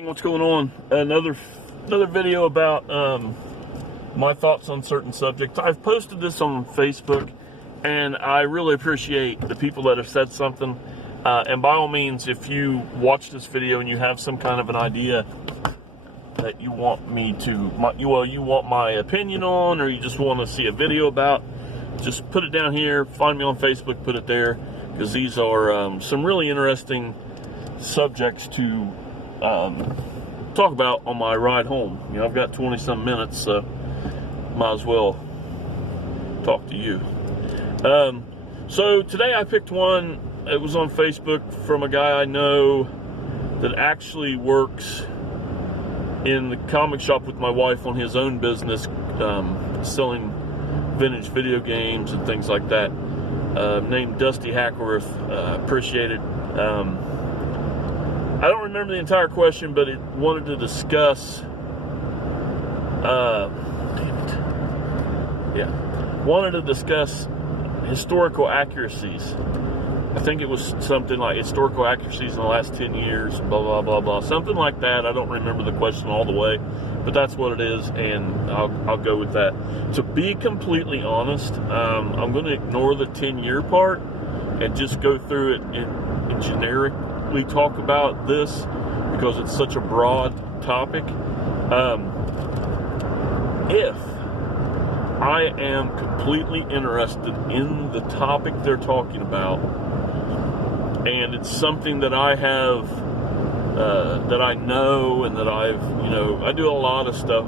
What's going on? Another video about my thoughts on certain subjects. I've posted this on Facebook, and I really appreciate the people that have said something. And by all means, if you watch this video and you have some kind of an idea that you want me to, you want my opinion on, or you just want to see a video about, just put it down here. Find me on Facebook, put it there, because these are some really interesting subjects to talk about on my ride home. You know, I've got 20-some minutes, so might as well talk to you. So today I picked one. It was on Facebook from a guy I know that actually works in the comic shop with my wife on his own business, selling vintage video games and things like that, named Dusty Hackworth. Appreciate it. I don't remember the entire question, but it wanted to discuss, wanted to discuss historical accuracies. I think it was something like historical accuracies in the last 10 years, blah, blah, blah, blah, something like that. I don't remember the question all the way, but that's what it is, and I'll go with that. To be completely honest, I'm going to ignore the 10-year part and just go through it in generically talk about this because it's such a broad topic. If I am completely interested in the topic they're talking about, and it's something that I have, that I know, and that I do a lot of stuff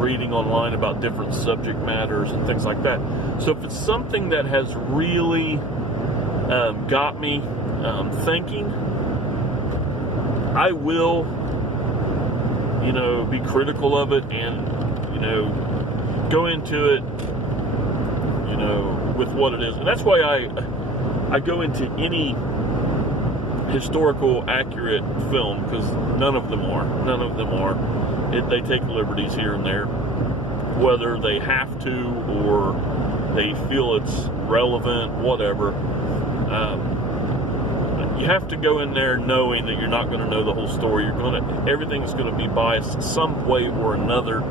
reading online about different subject matters and things like that. So if it's something that has really got me thinking, I will, be critical of it and, go into it, with what it is. And that's why I go into any historical accurate film, because none of them are. They take liberties here and there, whether they have to or they feel it's relevant, whatever. You have to go in there knowing that you're not going to know the whole story. Everything's going to be biased some way or another,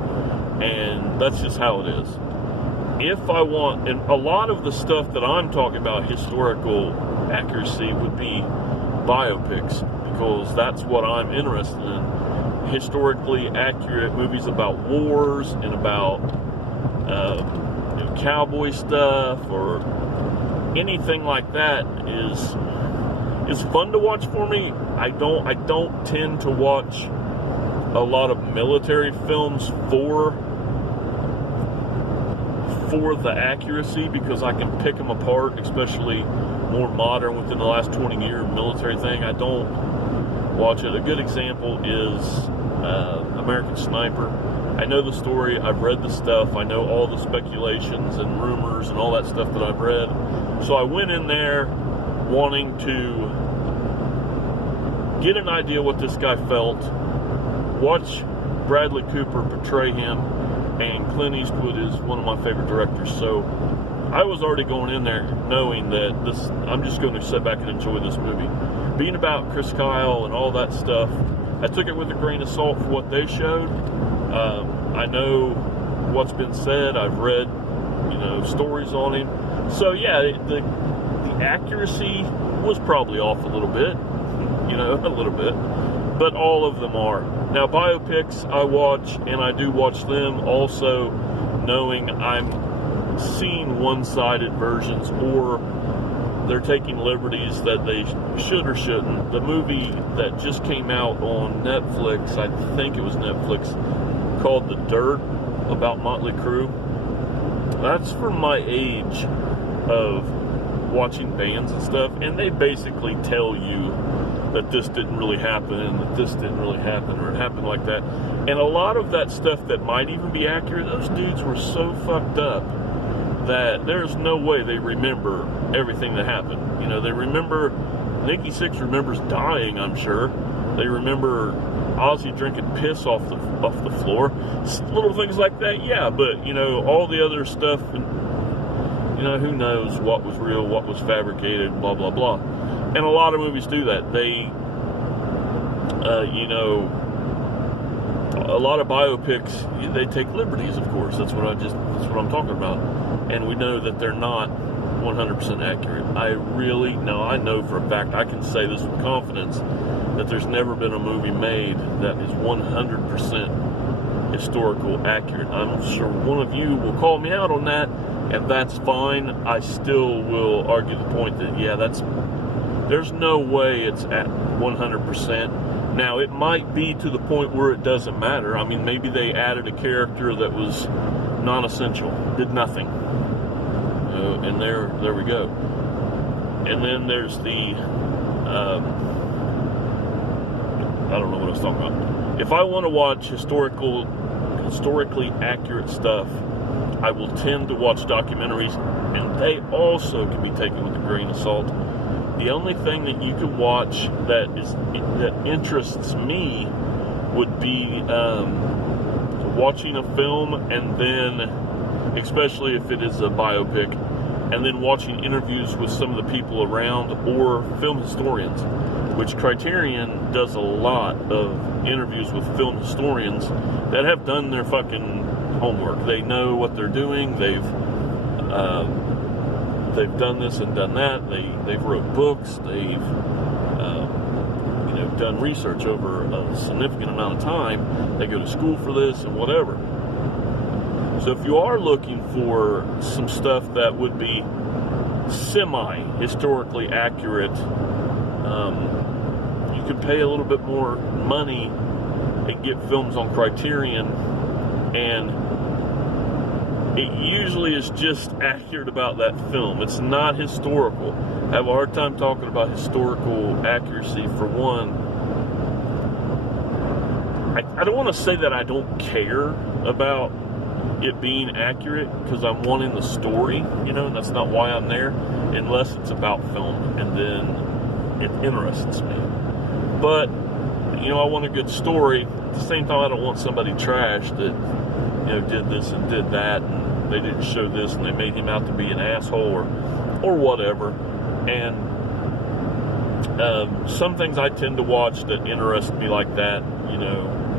and that's just how it is. If I want, and a lot of the stuff that I'm talking about, historical accuracy, would be biopics, because that's what I'm interested in. Historically accurate movies about wars and about cowboy stuff or anything like that is fun to watch for me. I don't tend to watch a lot of military films for the accuracy, because I can pick them apart, especially more modern within the last 20-year military thing. I don't watch it. A good example is American Sniper. I know the story, I've read the stuff, I know all the speculations and rumors and all that stuff that I've read. So I went in there wanting to get an idea what this guy felt, watch Bradley Cooper portray him, and Clint Eastwood is one of my favorite directors. So I was already going in there knowing that I'm just going to sit back and enjoy this movie. Being about Chris Kyle and all that stuff, I took it with a grain of salt for what they showed. I know what's been said. I've read, stories on him. So yeah, the accuracy was probably off a little bit, a little bit, but all of them are. Now, biopics I watch, and I do watch them also knowing I'm seeing one-sided versions, or they're taking liberties that they should or shouldn't. The movie that just came out on Netflix, I think it was Netflix, called The Dirt, about Motley Crue. That's from my age of watching bands and stuff, and they basically tell you that this didn't really happen, and that this didn't really happen, or it happened like that. And a lot of that stuff that might even be accurate, those dudes were so fucked up that there's no way they remember everything that happened. They remember, Nikki Sixx remembers dying, I'm sure. They remember Ozzy drinking piss off the floor. Little things like that, yeah, but, all the other stuff, who knows what was real, what was fabricated, blah, blah, blah. And a lot of movies do that. They You know, a lot of biopics, they take liberties, of course. That's what I'm talking about. And we know that they're not 100% accurate. I know for a fact, I can say this with confidence, that there's never been a movie made that is 100% historical accurate. I'm sure one of you will call me out on that, and that's fine. I still will argue the point that, there's no way it's at 100%. Now, it might be to the point where it doesn't matter. I mean, maybe they added a character that was non-essential, did nothing. And there we go. And then there's the, I don't know what I was talking about. If I want to watch historically accurate stuff, I will tend to watch documentaries, and they also can be taken with a grain of salt. The only thing that you can watch that interests me would be watching a film, and then, especially if it is a biopic, and then watching interviews with some of the people around, or film historians, which Criterion does a lot of interviews with film historians that have done their fucking homework. They know what they're doing. They've done this and done that. They've wrote books. They've done research over a significant amount of time. They go to school for this and whatever. So if you are looking for some stuff that would be semi-historically accurate, you can pay a little bit more money and get films on Criterion, and it usually is just accurate about that film. It's not historical. I have a hard time talking about historical accuracy, for one. I don't want to say that I don't care about it being accurate, because I'm wanting the story, and that's not why I'm there, unless it's about film, and then it interests me. But, I want a good story. At the same time, I don't want somebody trash that, did this and did that, and they didn't show this, and they made him out to be an asshole, or whatever. And some things I tend to watch that interest me like that,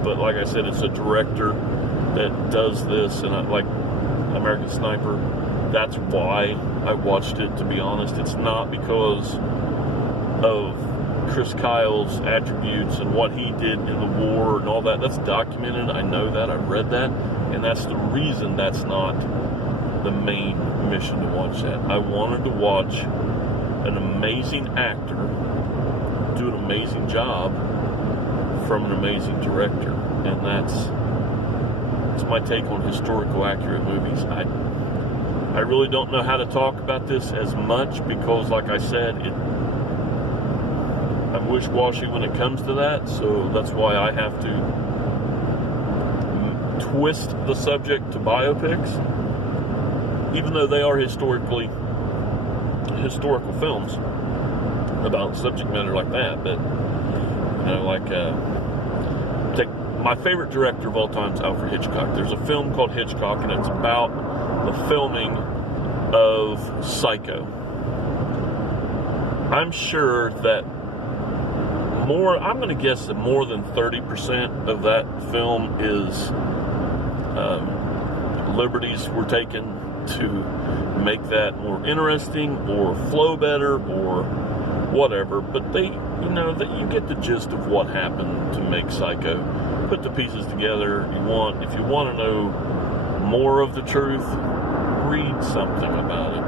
but like I said, it's a director that does this, and like American Sniper, that's why I watched it, to be honest. It's not because of Chris Kyle's attributes and what he did in the war and all that. That's documented. I know that. I've read that. And that's the reason that's not the main mission to watch that. I wanted to watch an amazing actor do an amazing job from an amazing director. And that's my take on historical accurate movies. I really don't know how to talk about this as much, because, like I said, I'm wishy-washy when it comes to that, so that's why I have to twist the subject to biopics, even though they are historical films about subject matter like that. But take my favorite director of all time is Alfred Hitchcock. There's a film called Hitchcock, and it's about the filming of Psycho. I'm sure that I'm going to guess that more than 30% of that film is liberties were taken to make that more interesting or flow better or whatever. But that you get the gist of what happened to make Psycho. Put the pieces together. If you want to know more of the truth, read something about it.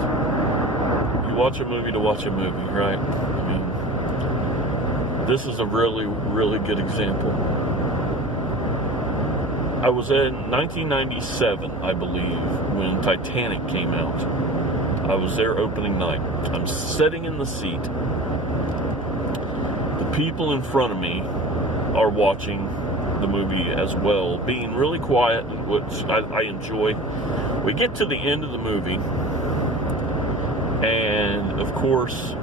You watch a movie to watch a movie, right? This is a really, really good example. I was in 1997, I believe, when Titanic came out. I was there opening night. I'm sitting in the seat. The people in front of me are watching the movie as well, being really quiet, which I enjoy. We get to the end of the movie, and of course,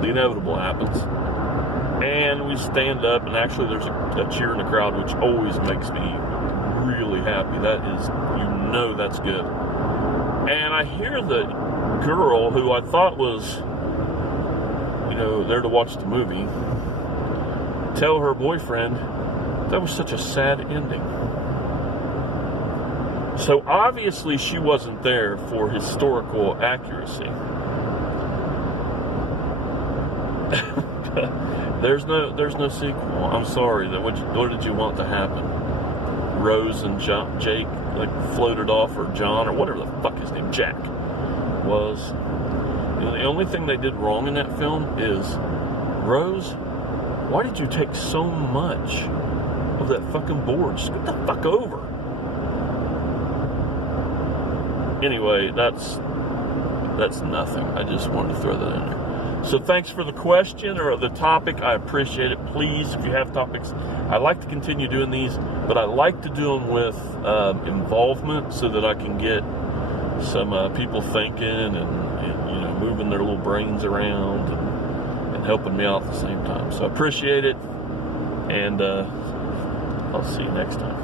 the inevitable happens, and we stand up, and actually there's a cheer in the crowd, which always makes me really happy. That's good. And I hear the girl who I thought was, there to watch the movie, tell her boyfriend that was such a sad ending. So obviously she wasn't there for historical accuracy. There's no sequel. I'm sorry. What did you want to happen? Rose and Jake like floated off, or John, or whatever the fuck his name, Jack, was. You know, the only thing they did wrong in that film is, Rose, why did you take so much of that fucking board? Scoot the fuck over. Anyway, that's nothing. I just wanted to throw that in there. So thanks for the question or the topic. I appreciate it. Please, if you have topics, I like to continue doing these, but I like to do them with involvement so that I can get some people thinking and you know, moving their little brains around and helping me out at the same time. So I appreciate it, and I'll see you next time.